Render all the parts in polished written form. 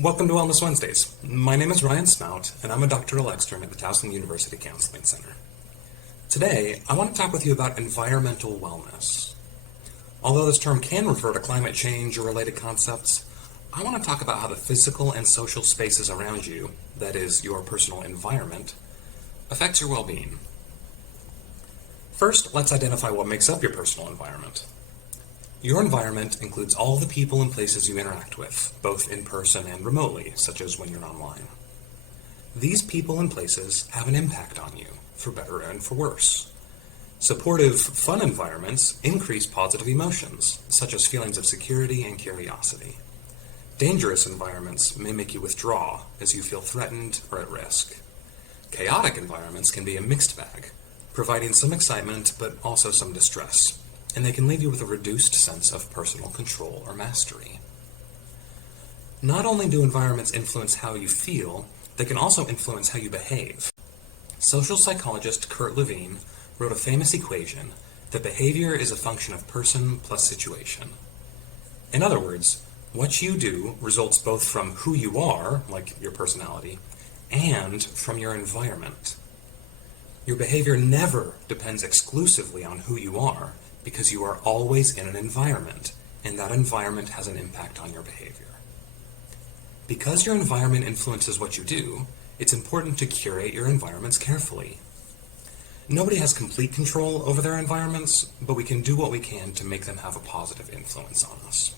Welcome to Wellness Wednesdays. My name is Ryan Smout, and I'm a doctoral extern at the Towson University Counseling Center. Today, I want to talk with you about environmental wellness. Although this term can refer to climate change or related concepts, I want to talk about how the physical and social spaces around you, that is, your personal environment, affects your well-being. First, let's identify what makes up your personal environment. Your environment includes all the people and places you interact with, both in person and remotely, such as when you're online. These people and places have an impact on you, for better and for worse. Supportive, fun environments increase positive emotions, such as feelings of security and curiosity. Dangerous environments may make you withdraw, as you feel threatened or at risk. Chaotic environments can be a mixed bag, providing some excitement but also some distress, and they can leave you with a reduced sense of personal control or mastery. Not only do environments influence how you feel, they can also influence how you behave. Social psychologist Kurt Levine wrote a famous equation that behavior is a function of person plus situation. In other words, what you do results both from who you are, like your personality, and from your environment. Your behavior never depends exclusively on who you are, because you are always in an environment, and that environment has an impact on your behavior. Because your environment influences what you do, it's important to curate your environments carefully. Nobody has complete control over their environments, but we can do what we can to make them have a positive influence on us.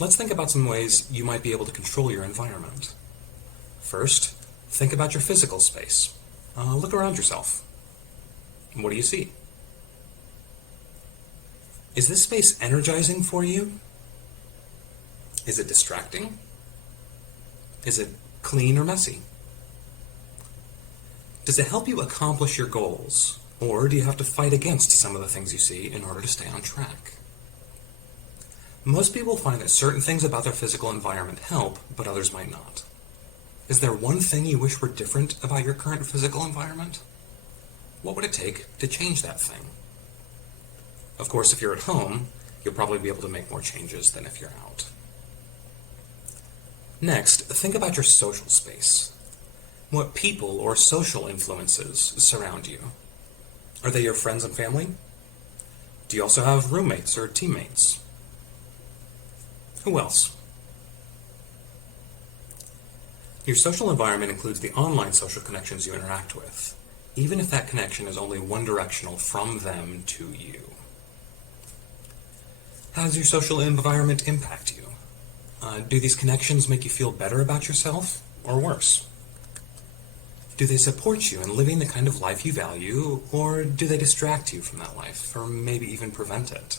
Let's think about some ways you might be able to control your environment. First, think about your physical space. Look around yourself. What do you see? Is this space energizing for you? Is it distracting? Is it clean or messy? Does it help you accomplish your goals, or do you have to fight against some of the things you see in order to stay on track? Most people find that certain things about their physical environment help, but others might not. Is there one thing you wish were different about your current physical environment? What would it take to change that thing? Of course, if you're at home, you'll probably be able to make more changes than if you're out. Next, think about your social space. What people or social influences surround you? Are they your friends and family? Do you also have roommates or teammates? Who else? Your social environment includes the online social connections you interact with, even if that connection is only one directional from them to you. How does your social environment impact you? Do these connections make you feel better about yourself, or worse? Do they support you in living the kind of life you value, or do they distract you from that life, or maybe even prevent it?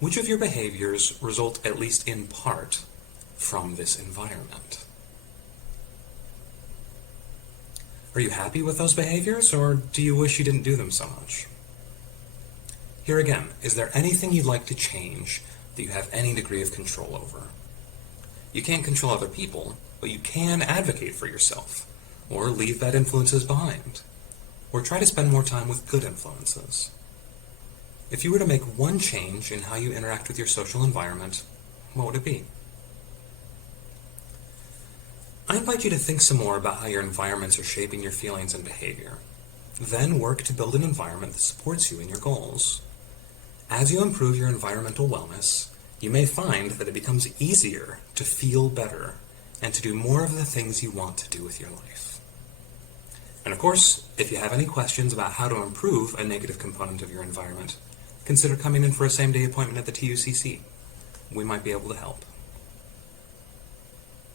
Which of your behaviors result, at least in part, from this environment? Are you happy with those behaviors, or do you wish you didn't do them so much? Here again, is there anything you'd like to change that you have any degree of control over? You can't control other people, but you can advocate for yourself, or leave bad influences behind, or try to spend more time with good influences. If you were to make one change in how you interact with your social environment, what would it be? I invite you to think some more about how your environments are shaping your feelings and behavior. Then work to build an environment that supports you in your goals. As you improve your environmental wellness, you may find that it becomes easier to feel better and to do more of the things you want to do with your life. And of course, if you have any questions about how to improve a negative component of your environment, consider coming in for a same-day appointment at the TUCC. We might be able to help.